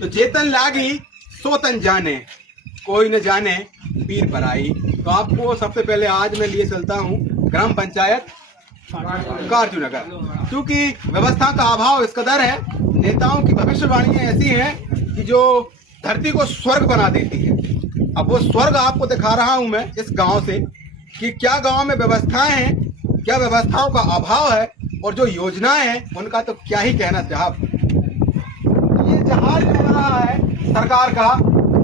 तो चेतन लागी सो तन जाने, कोई न जाने पीर पर आई। तो आपको सबसे पहले आज मैं लिए चलता हूँ ग्राम पंचायत कारजू नगर, क्योंकि व्यवस्था का अभाव इस कदर है। नेताओं की भविष्यवाणियां ऐसी हैं कि जो धरती को स्वर्ग बना देती है। अब वो स्वर्ग आपको दिखा रहा हूं मैं इस गांव से कि क्या गांव में व्यवस्थाएं हैं, क्या व्यवस्थाओं का अभाव है, और जो योजनाएं हैं उनका तो क्या ही कहना साहब। ये जहाज चल रहा है सरकार का,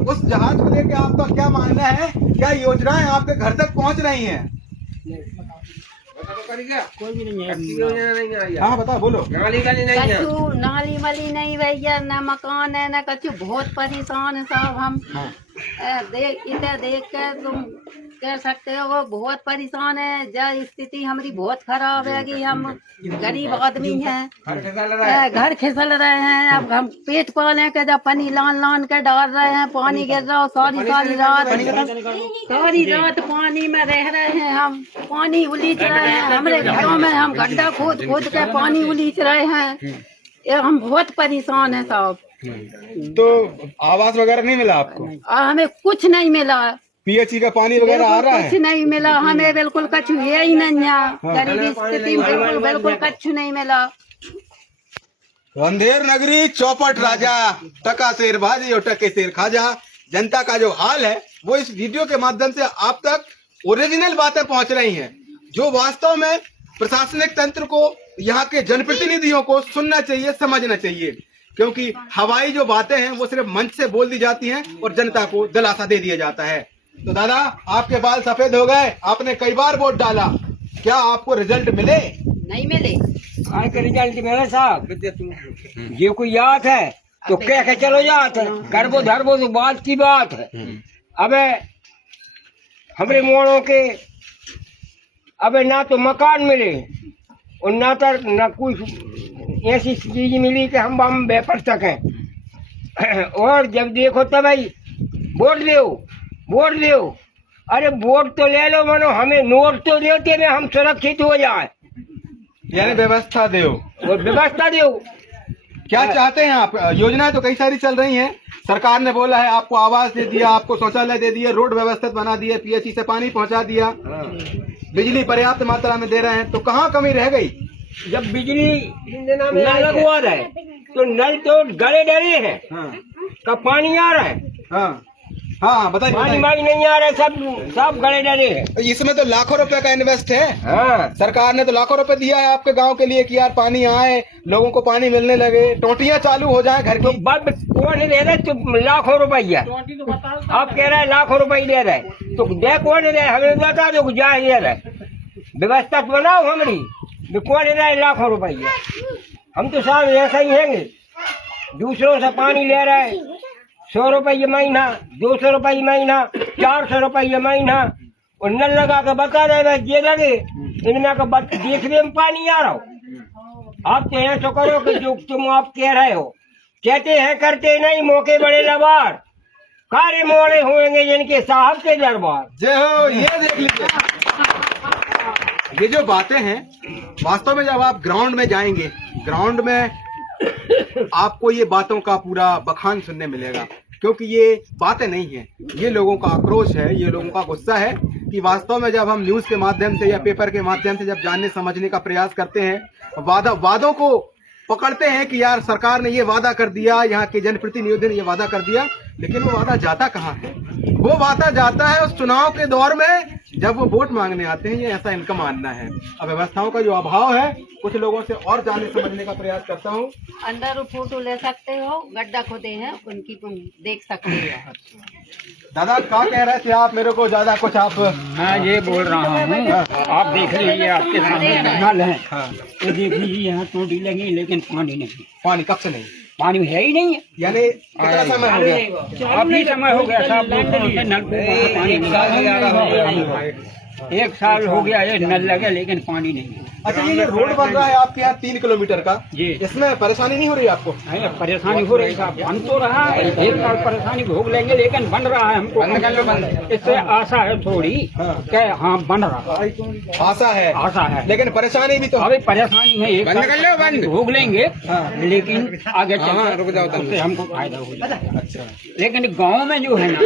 उस जहाज को लेकर आपका क्या मानना है? क्या योजनाएं आपके घर तक पहुंच रही हैं? कोई भी नहीं है। हाँ बताओ, बोलो। नाली वाली नहीं भैया, न मकान है न कछु। बहुत परेशान है साहब हम। इधर देख के तुम कह सकते हो बहुत परेशान है। जब स्थिति हमारी बहुत खराब है कि हम गरीब आदमी हैं, घर खिसल रहे हैं। अब हम पेट पाले के जब पानी लान लान के डाल रहे हैं, पानी गिर रहा सारी रात पानी में रह रहे हैं। हम पानी उलीच रहे हैं, हमारे घरों में हम गड्ढा खोद खोद के पानी उलीच रहे हैं। ये हम बहुत परेशान है साहब। तो आवास वगैरह नहीं मिला आपको? हमें कुछ नहीं मिला। पीएचई का पानी वगैरह आ रहा है? कुछ नहीं मिला हमें, बिल्कुल कछु है ही नहीं। गरीबी स्थिति में बिल्कुल कछु नहीं मिला। अंधेर नगरी चौपट राजा, टका शेर भाजी और टके शेर खाजा। जनता का जो हाल है वो इस वीडियो के माध्यम से आप तक ओरिजिनल बातें पहुंच रही हैं, जो वास्तव में प्रशासनिक तंत्र को, यहाँ के जनप्रतिनिधियों को सुनना चाहिए, समझना चाहिए। क्योंकि हवाई जो बातें हैं वो सिर्फ मंच से बोल दी जाती हैं और जनता को दिलासा दे दिया जाता है। तो दादा, आपके बाल सफेद हो गए, आपने कई बार वोट डाला, क्या आपको रिजल्ट मिले? नहीं मिले। आज का रिजल्ट मेरे साहब ये कोई याद है तो कह के चलो याद है, गर्भो धर्मो तो बात की बात है। अबे हमारे मोड़ों के अबे ना तो मकान मिले और ना कुछ ऐसी चीज मिली कि हम बेपड़ सकें। और जब देखो तो भाई वोट दो। अरे वोट तो ले लो, मनो हमें नोट तो दो तेरे, हम सुरक्षित हो जाए। यानी व्यवस्था दो और व्यवस्था दो। क्या चाहते हैं आप? योजनाएं तो कई सारी चल रही हैं। सरकार ने बोला है आपको आवास दे दिया, आपको शौचालय दे दिए, रोड व्यवस्थित बना दिए, पीएचई से पानी पहुंचा दिया, बिजली पर्याप्त मात्रा में दे रहे हैं। तो कहाँ कमी रह गई? जब बिजली नल लगवा रहे तो नल तो गले डरे हैं। का पानी आ रहा है? हाँ बताइए। पानी नहीं आ रहा है, सब गले डरे हैं। इसमें तो लाखों रुपए का इन्वेस्ट है। सरकार ने तो लाखों रुपए दिया है आपके गांव के लिए कि यार पानी आए, लोगों को पानी मिलने लगे, टोटियां चालू हो जाए घर की। बल्ब कौन दे रहे? तो लाखों रुपया आप कह रहे हैं, लाखों रुपये दे रहे, तो दे कौन दे? हमें बता दो जा दे रहे। व्यवस्था तो बनाओ हमारी, कौन दे रहा है लाखों रुपया? हम तो साहब ऐसा ही हैं, दूसरों से पानी ले रहे हैं। 100 रुपये महीना, 200 रुपये महीना, 400 रुपये महीना, और नल लगा के बता रहे ये लगे इनमें का देखने में पानी आ रहा हो। आप तो ऐसा करो कि जो तुम आप कह रहे हो, कहते हैं करते नहीं, मौके बड़े लबार, कार्य मोड़े होंगे जिनके साहब के दरबार। जय हो। ये देख लीजिए, ये जो बातें हैं वास्तव में जब आप ग्राउंड में जाएंगे, ग्राउंड में आपको ये बातों का पूरा बखान सुनने मिलेगा। क्योंकि ये बातें नहीं है, ये लोगों का आक्रोश है, ये लोगों का गुस्सा है कि वास्तव में जब हम न्यूज़ के माध्यम से या पेपर के माध्यम से जब जानने समझने का प्रयास करते हैं, वादों को पकड़ते हैं कि यार सरकार ने ये वादा कर दिया, यहाँ के जनप्रतिनिधियों ने ये वादा कर दिया, लेकिन वो वादा जाता कहाँ है? वो वादा जाता है उस चुनाव के दौर में जब वो वोट मांगने आते हैं। ये ऐसा इनका मानना है। अब व्यवस्थाओं का जो अभाव है, कुछ लोगों से और जानने समझने का प्रयास करता हूँ। अंदर फोटो ले सकते हो, गड्ढा खोदे हैं उनकी, तुम देख सकते हो। दादा क्या कह रहे थे आप? मेरे को ज्यादा कुछ आप। मैं ये बोल रहा हूँ, आप देख लीजिए, आपके सामने नल है, तो देख लीजिए यहाँ टूटी लगी, लेकिन पानी नहीं। पानी कब से नहीं? पानी है ही नहीं है। यानी कितना समय हो गया? अभी समय हो गया साहब, नल पे पानी 1 साल हो गया ये नल लगे लेकिन पानी नहीं है। अच्छा, ये रोड बन रहा है आपके यहाँ 3 किलोमीटर का, जी इसमें परेशानी नहीं हो रही आपको? है, परेशानी हो रही साहब, बन तो रहा है, 1 साल परेशानी भोग लेंगे लेकिन बन रहा है। हमको इससे आशा है थोड़ी कि हाँ बन रहा है, आशा है लेकिन परेशानी भी तो अभी परेशानी है। 1 साल भोग लेंगे लेकिन आगे चलकर हमको फायदा हो जाए। अच्छा, लेकिन गांव में जो है ना,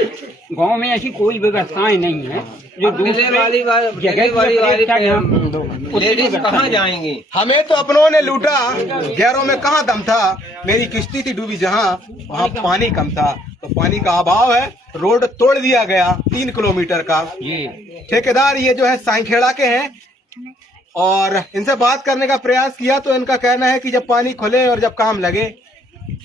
गांव में ऐसी कोई व्यवस्थाएं नहीं है जो लेडीज कहाँ जाएंगी? हमें तो अपनों ने लूटा, गैरों में कहाँ दम था। मेरी किश्ती थी डूबी जहाँ, वहाँ पानी कम था, तो पानी का अभाव है। रोड तोड़ दिया गया 3 किलोमीटर का। ठेकेदार ये जो है साईखेड़ा के हैं, और इनसे बात करने का प्रयास किया तो इनका कहना है कि जब पानी खुले और जब काम लगे।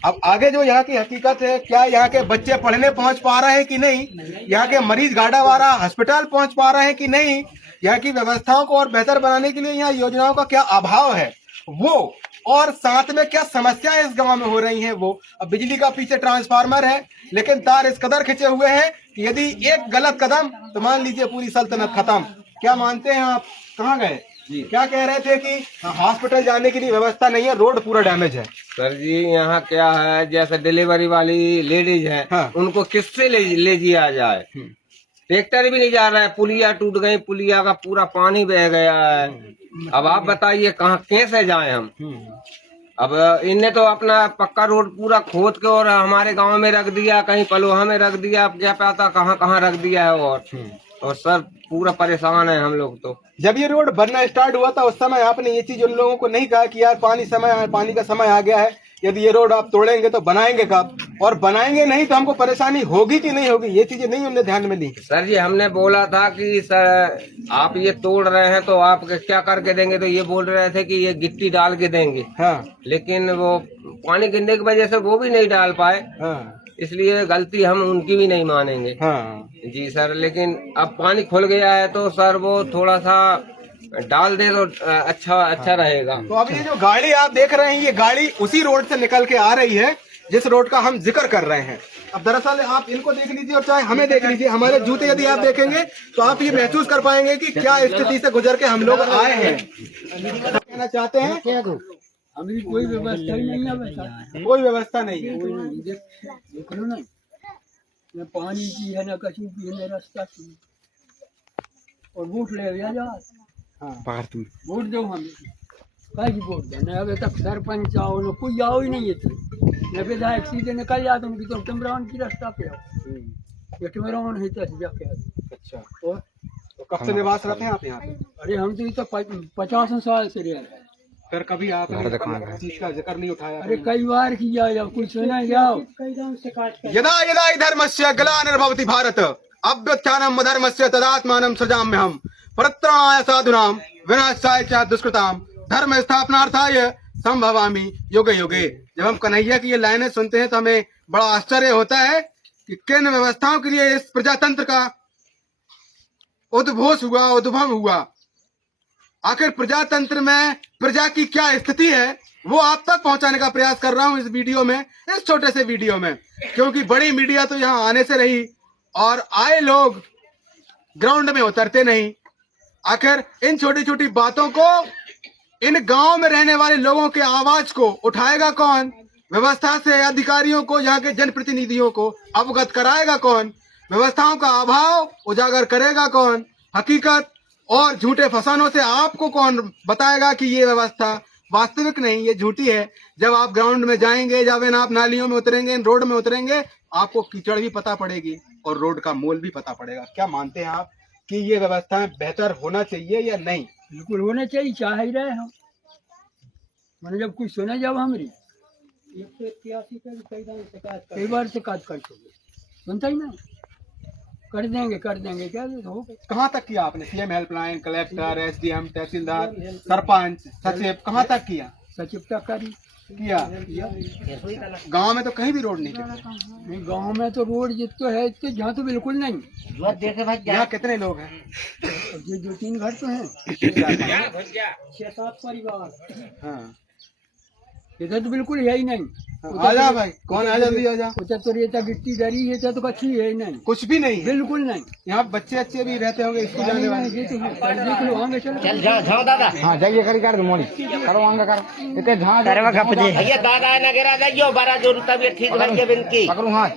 अब आगे जो यहाँ की हकीकत है, क्या यहाँ के बच्चे पढ़ने पहुँच पा रहे हैं कि नहीं, यहाँ के मरीज गाड़ावाड़ा अस्पताल पहुँच पा रहे हैं कि नहीं, यहाँ की व्यवस्थाओं को और बेहतर बनाने के लिए यहाँ योजनाओं का क्या अभाव है वो, और साथ में क्या समस्याएं इस गांव में हो रही हैं वो। अब बिजली का पीछे ट्रांसफार्मर है लेकिन तार इस कदर खिंचे हुए हैं कि यदि एक गलत कदम तो मान लीजिए पूरी सल्तनत खत्म। क्या मानते हैं आप? कहाँ गए? क्या कह रहे थे कि हॉस्पिटल जाने की व्यवस्था नहीं है, रोड पूरा डैमेज है। सर जी यहाँ क्या है, जैसे डिलीवरी वाली लेडीज है, हाँ। उनको किससे ले जिया जाए? ट्रैक्टर भी नहीं जा रहा है, पुलिया टूट गई, पुलिया का पूरा पानी बह गया है। अब आप बताइए कहाँ कैसे जाए हम? अब इनने तो अपना पक्का रोड पूरा खोद के और हमारे गांव में रख दिया, कहीं पलोहा में रख दिया, अब क्या पता कहाँ कहाँ रख दिया है। और सर पूरा परेशान है हम लोग तो। जब ये रोड बनना स्टार्ट हुआ था उस समय आपने ये चीज उन लोगों को नहीं कहा कि यार पानी का समय आ गया है, यदि ये रोड आप तोड़ेंगे तो बनाएंगे कब, और बनाएंगे नहीं तो हमको परेशानी होगी कि नहीं होगी? ये चीजें नहीं उन्होंने ध्यान में ली। सर जी हमने बोला था कि सर आप ये तोड़ रहे हैं तो आप क्या करके देंगे, तो ये बोल रहे थे कि ये गिट्टी डाल के देंगे। हाँ। लेकिन वो पानी गिरने की वजह से वो भी नहीं डाल पाए। हाँ। इसलिए गलती हम उनकी भी नहीं मानेंगे। हाँ। जी सर, लेकिन अब पानी खुल गया है तो सर वो थोड़ा सा डाल दे तो अच्छा रहेगा। तो अब ये जो गाड़ी आप देख रहे हैं, ये गाड़ी उसी रोड से निकल के आ रही है जिस रोड का हम जिक्र कर रहे हैं। अब दरअसल आप इनको देख लीजिए और चाहे हमें देख लीजिए, हमारे जूते यदि आप देखेंगे तो आप ये महसूस कर पाएंगे कि क्या स्थिति से गुजर के हम लोग आए हैं। कहना चाहते हैं हमें कोई व्यवस्था ही नहीं है, कोई व्यवस्था नहीं है। देख लो ना, न पानी की है, न कछु की है, न रास्ता की, और वोट ले जा। हाँ, वोट दो हमें, कहीं वोट देना। अभी तक सरपंच आओ न कोई आओ ही नहीं है, न विधायक सीधे निकल जाते उनकी तो टिमरान की रास्ता पे आओ, ये टिमरान है तो जाके। अच्छा, और तो कब से निवास रहते हैं आप यहाँ पे? अरे हम तो ये तो 50 साल से रह रहे हैं। फिर कभी आपने चीज का जिक्र नहीं उठाया? अरे कई बार किया, या कुछ सुना जाओ। यदा यदा धर्मस्य ग्लानिर्भवति भारत अभ्युत्थानम् अधर्मस्य तदात्मानं सृजाम्यहम् परित्राणाय साधूनां विनाशाय च दुष्कृतां धर्म स्थापनार्थाय संभवामि युगे युगे। जब हम कन्हैया की ये लाइनें सुनते हैं तो हमें बड़ा आश्चर्य होता है कि किन व्यवस्थाओं के लिए इस प्रजातंत्र का उद्भव हुआ। आखिर प्रजातंत्र में प्रजा की क्या स्थिति है वो आप तक पहुंचाने का प्रयास कर रहा हूं इस वीडियो में, इस छोटे से वीडियो में, क्योंकि बड़ी मीडिया तो यहां आने से रही और आए लोग ग्राउंड में उतरते नहीं। आखिर इन छोटी छोटी बातों को, इन गांव में रहने वाले लोगों के आवाज को उठाएगा कौन? व्यवस्था से अधिकारियों को, यहाँ के जनप्रतिनिधियों को अवगत कराएगा कौन? व्यवस्थाओं का अभाव उजागर करेगा कौन? हकीकत और झूठे फसानों से आपको कौन बताएगा कि ये व्यवस्था वास्तविक नहीं, ये झूठी है? जब आप ग्राउंड में जाएंगे, जब आप नालियों में उतरेंगे, रोड में उतरेंगे, आपको कीचड़ भी पता पड़ेगी और रोड का मोल भी पता पड़ेगा। क्या मानते हैं आप कि ये व्यवस्थाएं बेहतर होना चाहिए या नहीं? बिल्कुल होना चाहिए, चाह ही रहे हम। मैंने जब कुछ सुना, जब हमारी 183 कई बार शिकायत कर चुके, सुनता ही नहीं। कर देंगे क्या हो? कहाँ तक किया आपने? सीएम हेल्पलाइन, कलेक्टर, एसडीएम, तहसीलदार, सरपंच, सचिव, कहाँ तक किया? सचिव तक किया। गांव में तो कहीं भी रोड नहीं नहीं, गांव में तो रोड जितने है इतने, जहाँ तो बिल्कुल नहीं। यहाँ कितने लोग हैं? ये 2-3 घर तो हैं, 6-7 परिवार। हाँ, इधर तो बिल्कुल है ही नहीं। आजा भाई, कौन है? जल्दी आजा। तो ये गिट्टी डरी है तो अच्छी है नहीं, कुछ भी नहीं है। बिल्कुल नहीं। यहाँ बच्चे अच्छे भी रहते होंगे स्कूल जाने वाले। देख लो आगे चलो। चल जाओ दादा। हाँ जाइए करी कर दो मोड़ी करो आगे करो इतने झाँ भैया दादा न गिरा जाइयो 12 जो तबीयत ठीक है के बिन की पकड़ू हाथ।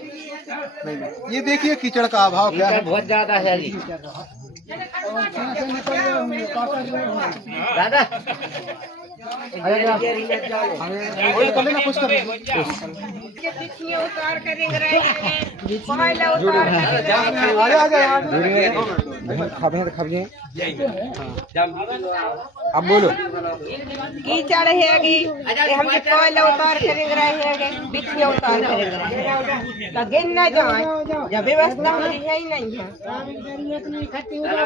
ये देखिए कीचड़ का अभाव क्या है। बहुत ज्यादा है जी दादा। कर लेना, कुछ कर अब बोलो। कीचड़ हैगी हम कोयला उतार करेंगे रहेंगे बिछिया उतार करेंगे तो गिन न जाए जब व्यवस्था है ही नहीं है।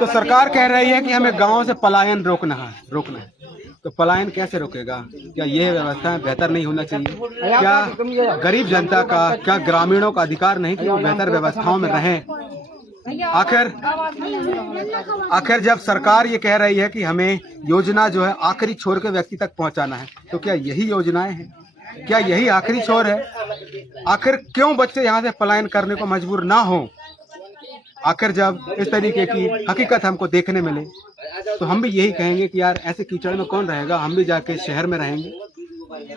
तो सरकार कह रही है कि हमें गांव से पलायन रोकना है। तो पलायन कैसे रोकेगा? क्या ये व्यवस्थाएं बेहतर नहीं होना चाहिए? क्या गरीब जनता का, क्या ग्रामीणों का अधिकार नहीं कि वो बेहतर व्यवस्थाओं में रहें? आखिर जब सरकार ये कह रही है कि हमें योजना जो है आखिरी छोर के व्यक्ति तक पहुंचाना है, तो क्या यही योजनाएं हैं? क्या यही आखिरी छोर है? आखिर क्यों बच्चे यहाँ से पलायन करने को मजबूर ना हो? आखिर जब इस तरीके की हकीकत हमको देखने मिले तो हम भी यही कहेंगे कि यार ऐसे कीचड़ में कौन रहेगा। हम भी जाके शहर में रहेंगे,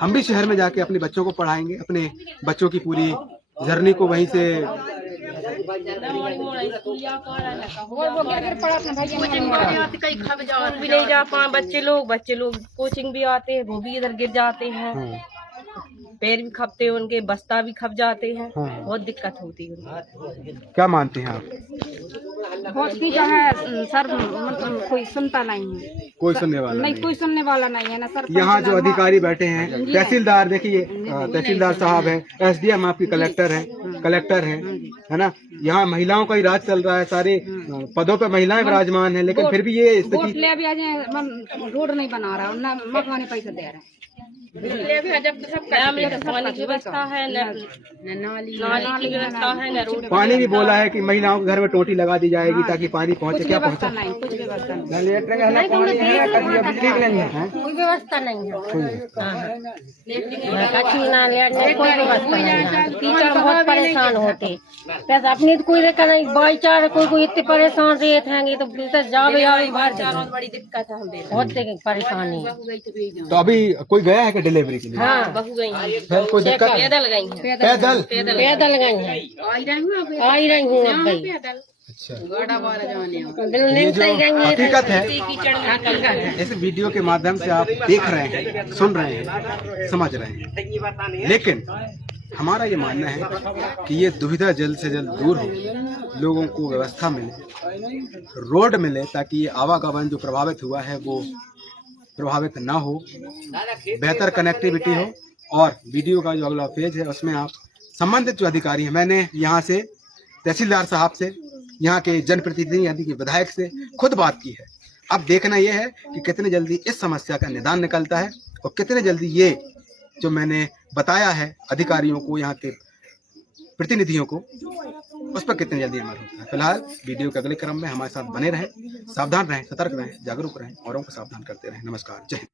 हम भी शहर में जाके अपने बच्चों को पढ़ाएंगे, अपने बच्चों की पूरी जर्नी को वहीं से भी नहीं जा पाए बच्चे लोग कोचिंग भी आते हैं, वो भी इधर गिर जाते हैं, पैर भी खपते हैं उनके, बस्ता भी खप जाते हैं, बहुत दिक्कत होती है। क्या मानते हैं आप? बहुत कीचड़ है सर, मतलब कोई सुनता नहीं है, कोई सुनने वाला नहीं, कोई सुनने वाला नहीं है ना सर। यहाँ जो अधिकारी बैठे हैं, तहसीलदार देखिए, तहसीलदार साहब हैं, SDM आपकी कलेक्टर हैं, है ना। यहाँ महिलाओं का ही राज चल रहा है, सारे पदों पे महिलाएं विराजमान हैं, लेकिन फिर भी ये स्थिति। रोड नहीं बना रहा, न मकान पैसे दे रहे हैं, पानी की व्यवस्था है, न नाली की व्यवस्था है, न रोड। पानी भी बोला है कि महिलाओं के घर में टोटी लगा दी जाएगी ताकि पानी पहुँचे। क्या पहुँचा? नहीं, कुछ व्यवस्था नहीं, कोई व्यवस्था नहीं है। टीचर बहुत परेशान होते, अपनी तो कोई नहीं, भाईचारा कोई इतने परेशान रहते हैं तो जावे बड़ी दिक्कत है, बहुत परेशानी। तो अभी कोई गया है कि डिलीवरी के लिए? हाँ बहू गई हैं, कोई दिक्कत? पैदल गई हैं, पैदल गई हैं, आई रही हूँ अब गई। अच्छा, ये जो हकीकत है, इस वीडियो के माध्यम से आप देख रहे हैं, सुन रहे हैं, समझ रहे हैं, लेकिन हमारा ये मानना है कि ये दुविधा जल्द से जल्द दूर हो, लोगों को व्यवस्था मिले, रोड मिले, ताकि ये आवागमन जो प्रभावित हुआ है वो प्रभावित ना हो, बेहतर कनेक्टिविटी हो। और वीडियो का जो अगला पेज है उसमें आप संबंधित जो अधिकारी हैं, मैंने यहाँ से तहसीलदार साहब से, यहाँ के जनप्रतिनिधि यानी कि विधायक से खुद बात की है। अब देखना यह है कि कितनी जल्दी इस समस्या का निदान निकलता है और कितने जल्दी ये जो मैंने बताया है अधिकारियों को, यहाँ के प्रतिनिधियों को, उस पर कितनी जल्दी अमल होता है। फिलहाल वीडियो के अगले क्रम में हमारे साथ बने रहें, सावधान रहें, सतर्क रहें, जागरूक रहें, औरों को सावधान करते रहें। नमस्कार, जय हिंद।